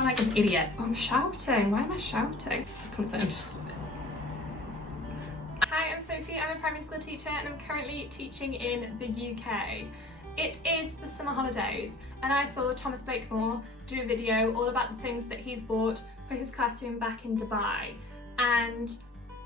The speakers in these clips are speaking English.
sound like an idiot. Oh, I'm shouting. Why am I shouting? It's concerned. Hi, I'm Sophie. I'm a primary school teacher and I'm currently teaching in the UK. It is the summer holidays and I saw Thomas Blakemore do a video all about the things that he's bought for his classroom back in Dubai. And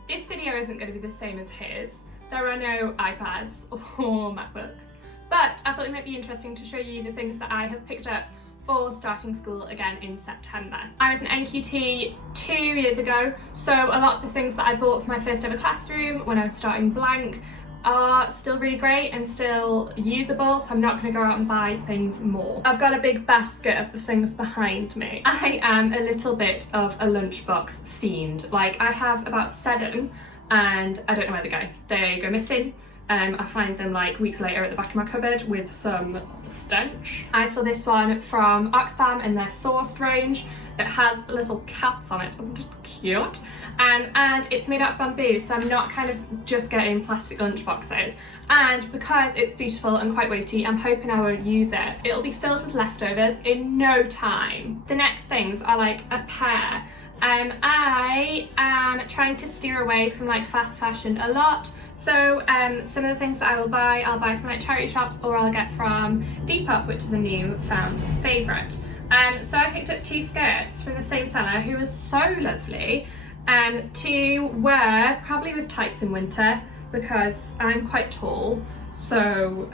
this video isn't going to be the same as his. There are no iPads or MacBooks, but I thought it might be interesting to show you the things that I have picked up for starting school again in September. I was an NQT 2 years ago, so a lot of the things that I bought for my first ever classroom when I was starting blank are still really great and still usable, so I'm not going to go out and buy things more. I've got a big basket of the things behind me. I am a little bit of a lunchbox fiend. Like, I have about 7 and I don't know where they go. They go missing. I find them like weeks later at the back of my cupboard with some stench. I saw this one from Oxfam in their sourced range. It has little cats on it, isn't it cute? And it's made out of bamboo, so I'm not kind of just getting plastic lunch boxes. And because it's beautiful and quite weighty, I'm hoping I won't use it. It'll be filled with leftovers in no time. The next things are like a pair. I am trying to steer away from like fast fashion a lot. So some of the things that I'll buy from like charity shops, or I'll get from Depop, which is a new found favourite. So I picked up 2 skirts from the same seller who was so lovely to wear probably with tights in winter, because I'm quite tall, so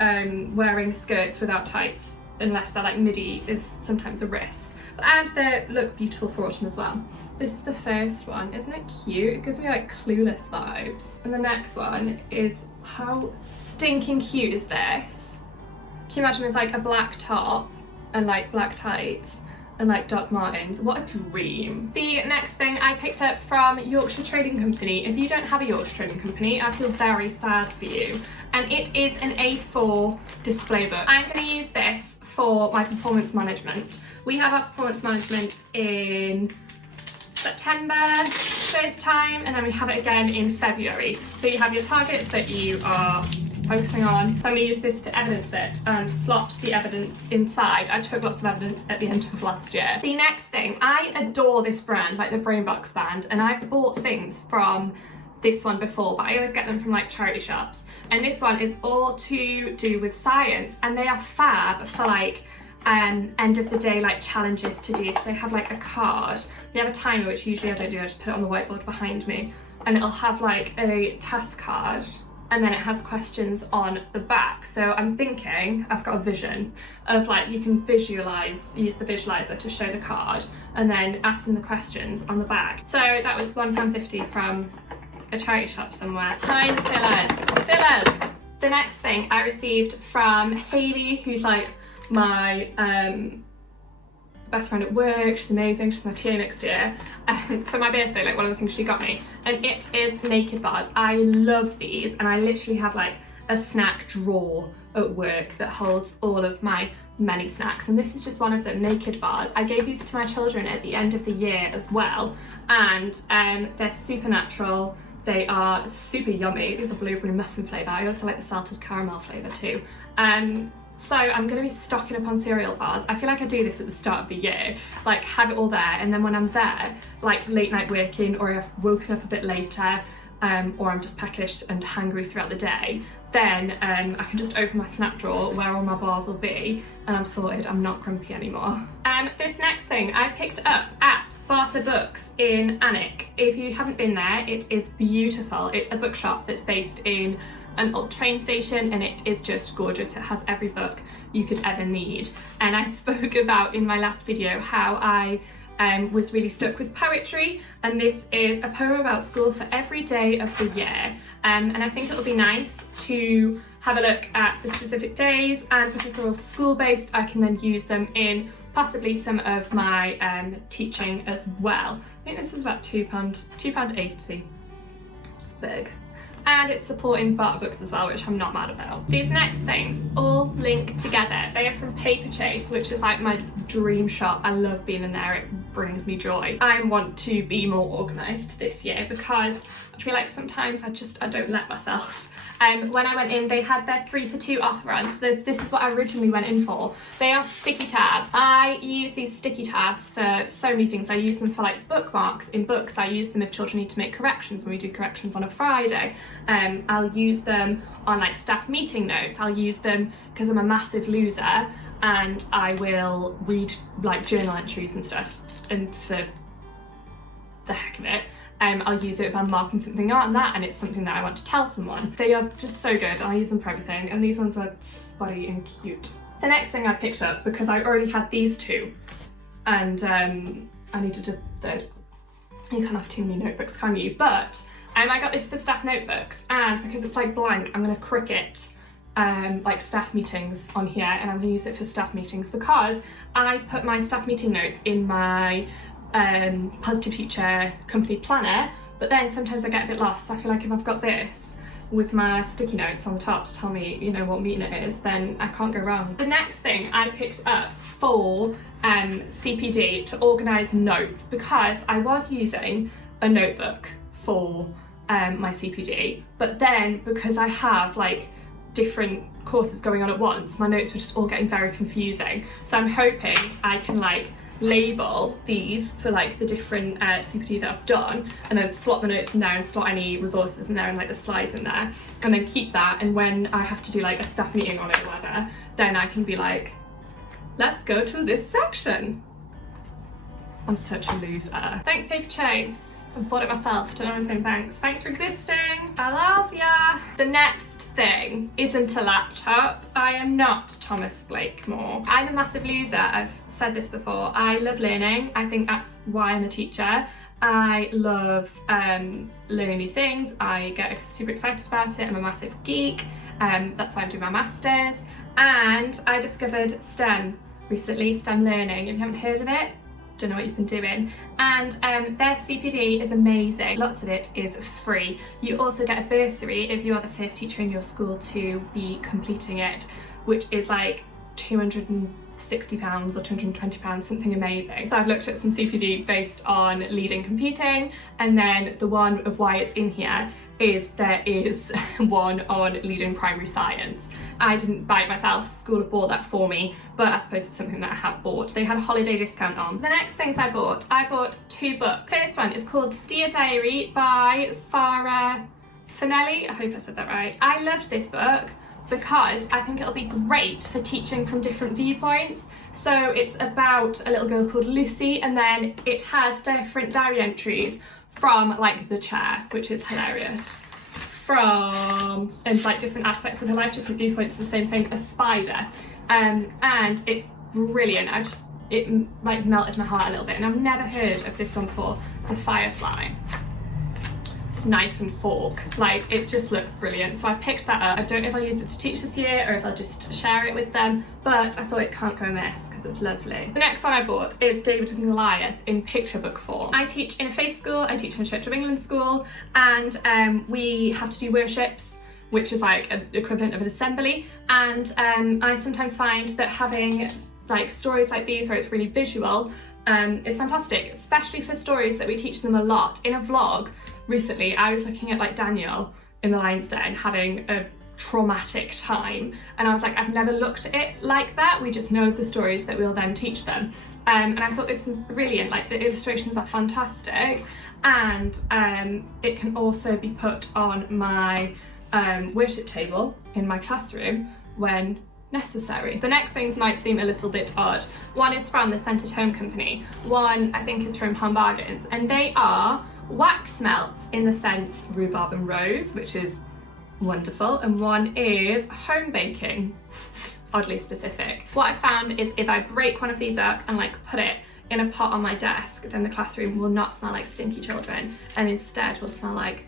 wearing skirts without tights unless they're like midi is sometimes a risk. And they look beautiful for autumn as well. This is the first one. Isn't it cute? It gives me like Clueless vibes. And the next one is, how stinking cute is this? Can you imagine with like a black top and like black tights and like Doc Martens? What a dream. The next thing I picked up from Yorkshire Trading Company. If you don't have a Yorkshire Trading Company, I feel very sad for you. And it is an A4 display book. I'm going to use this for my performance management. We have our performance management in September first time, and then we have it again in February. So you have your targets that you are focusing on. So I'm going to use this to evidence it and slot the evidence inside. I took lots of evidence at the end of last year. The next thing, I adore this brand, like the Brainbox Band, and I've bought things from this one before, but I always get them from like charity shops. And this one is all to do with science, and they are fab for like end of the day like challenges to do. So they have like a card, they have a timer, which usually I don't do, I just put it on the whiteboard behind me, and it'll have like a task card, and then it has questions on the back. So I'm thinking, I've got a vision of like, you can visualize, use the visualizer to show the card and then ask them the questions on the back. So that was £1.50 from a charity shop somewhere. Time fillers. The next thing I received from Hiiii, who's like my best friend at work. She's amazing, she's my TA next year, for my birthday, like one of the things she got me, and it is Naked bars. I love these, and I literally have like a snack drawer at work that holds all of my many snacks, and this is just one of them, Naked bars. I gave these to my children at the end of the year as well, and they're super natural. They are super yummy. These are blueberry muffin flavour. I also like the salted caramel flavour too. So I'm going to be stocking up on cereal bars. I feel like I do this at the start of the year, like have it all there, and then when I'm there, like late night working, or I've woken up a bit later, or I'm just peckish and hungry throughout the day, then I can just open my snack drawer where all my bars will be, and I'm sorted. I'm not grumpy anymore. This next thing I picked up at Barter Books in Alnwick. If you haven't been there, it is beautiful. It's a bookshop that's based in an old train station, and it is just gorgeous. It has every book you could ever need. And I spoke about in my last video how I was really stuck with poetry, and this is a poem about school for every day of the year, and I think it'll be nice to have a look at the specific days, and because they're all school-based, I can then use them in possibly some of my teaching as well. I think this is about £2.80. It's big. And it's supporting Barter Books as well, which I'm not mad about. These next things all link together. They are from Paperchase, which is like my dream shop. I love being in there, it brings me joy. I want to be more organised this year because I feel like sometimes I don't let myself. when I went in, they had their 3 for 2 offer on, so this is what I originally went in for. They are sticky tabs. I use these sticky tabs for so many things. I use them for like bookmarks in books. I use them if children need to make corrections when we do corrections on a Friday. I'll use them on like staff meeting notes. I'll use them because I'm a massive loser and I will read like journal entries and stuff, and for the heck of it. I'll use it if I'm marking something on that and it's something that I want to tell someone. They are just so good. I use them for everything, and these ones are spotty and cute. The next thing I picked up, because I already had these two, and I needed a third. You can't have too many notebooks, can you? But I got this for staff notebooks, and because it's like blank, I'm going to cricket like staff meetings on here, and I'm going to use it for staff meetings because I put my staff meeting notes in my Positive Teacher company planner, but then sometimes I get a bit lost. So I feel like if I've got this with my sticky notes on the top to tell me, you know, what meeting it is, then I can't go wrong. The next thing I picked up for CPD to organise notes, because I was using a notebook for my CPD, but then because I have like different courses going on at once, my notes were just all getting very confusing. So I'm hoping I can like label these for like the different CPD that I've done, and then slot the notes in there and slot any resources in there and like the slides in there, and then keep that, and when I have to do like a staff meeting on it or whatever, then I can be like, let's go to this section. I'm such a loser. Thanks Paperchase. I bought it myself. Don't know what I'm saying thanks. Thanks for existing. I love ya. The next thing isn't a laptop. I am not Thomas Blakemore. I'm a massive loser. I've said this before. I love learning. I think that's why I'm a teacher. I love learning new things. I get super excited about it. I'm a massive geek. That's why I'm doing my masters. And I discovered STEM recently, STEM learning. If you haven't heard of it, don't know what you've been doing. And their CPD is amazing. Lots of it is free. You also get a bursary if you are the first teacher in your school to be completing it, which is like £260 or £220, something amazing. So I've looked at some CPD based on leading computing, and then the one of why it's in here is there is one on leading primary science. I didn't buy it myself, school have bought that for me, but I suppose it's something that I have bought. They had a holiday discount on. The next things I bought 2 books. First one is called Dear Diary by Sarah Finelli. I hope I said that right. I loved this book because I think it'll be great for teaching from different viewpoints. So it's about a little girl called Lucy, and then it has different diary entries from like the chair, which is hilarious, from and like different aspects of her life, different viewpoints of the same thing, a spider, and it's brilliant. It like melted my heart a little bit, and I've never heard of this one before, The Firefly Knife and Fork. Like, it just looks brilliant, so I picked that up. I don't know if I'll use it to teach this year or if I'll just share it with them, but I thought it can't go amiss because it's lovely. The next one I bought is David and Goliath in picture book form. I teach in a faith school, I teach in a Church of England school, and we have to do worships, which is like an equivalent of an assembly, and I sometimes find that having like stories like these where it's really visual is fantastic, especially for stories that we teach them a lot. In a vlog recently, I was looking at like Daniel in the Lion's Den having a traumatic time, and I was like, I've never looked at it like that. We just know the stories that we'll then teach them, and I thought this was brilliant. Like, the illustrations are fantastic, and it can also be put on my worship table in my classroom when necessary. The next things might seem a little bit odd. One is from the Scented Home Company, one I think is from Home Bargains, and they are wax melts in the scents Rhubarb and Rose, which is wonderful, and one is home baking, oddly specific. What I found is if I break one of these up and like put it in a pot on my desk, then the classroom will not smell like stinky children, and instead will smell like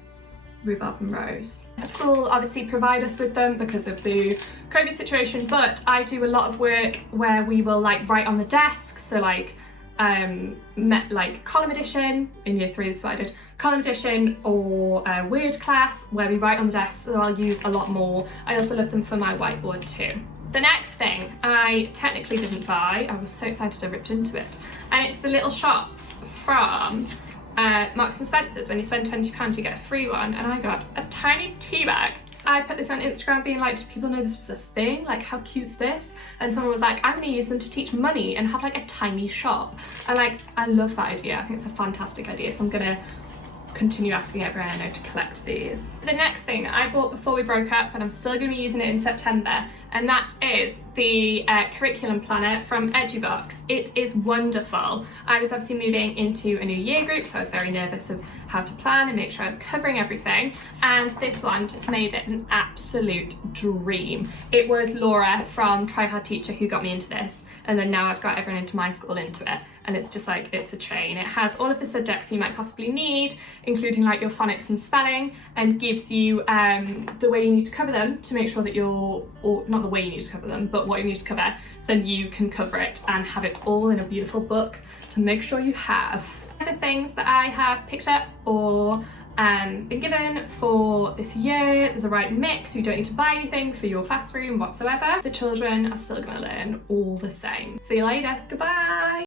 Rhubarb and Rose. School obviously provide us with them because of the COVID situation, but I do a lot of work where we will like write on the desk, so like column edition in year 3, so I did column edition, or word class where we write on the desk, so I'll use a lot more. I also love them for my whiteboard too. The next thing I technically didn't buy, I was so excited I ripped into it, and it's the little shops from Marks and Spencer's. When you spend £20 you get a free one, and I got a tiny tea bag I put this on Instagram being like, do people know this was a thing? Like, how cute's this? And someone was like, I'm gonna use them to teach money and have like a tiny shop. And like, I love that idea. I think it's a fantastic idea. So I'm gonna continue asking everyone I know to collect these. The next thing I bought before we broke up, and I'm still going to be using it in September, and that is the curriculum planner from Edubox. It is wonderful. I was obviously moving into a new year group, so I was very nervous of how to plan and make sure I was covering everything, and this one just made it an absolute dream. It was Laura from Try Hard Teacher who got me into this, and then now I've got everyone into my school into it, and it's just like, it's a chain. It has all of the subjects you might possibly need, including like your phonics and spelling, and gives you the way you need to cover them to make sure that you're, or not the way you need to cover them, but what you need to cover, so then you can cover it and have it all in a beautiful book to make sure you have. The things that I have picked up or been given for this year, there's a right mix. You don't need to buy anything for your classroom whatsoever. The children are still going to learn all the same. See you later. Goodbye.